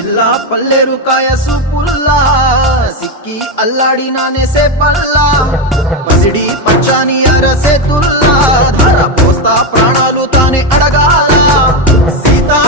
పిల్ల పల్లెరు కాయ సూపుల్లా సిక్కి అల్లాడి నానేసే పల్లా పసిడి పచ్చాని అరసే తుల్లా ధర పోస్తా ప్రాణాలు తానే అడగాల సీతా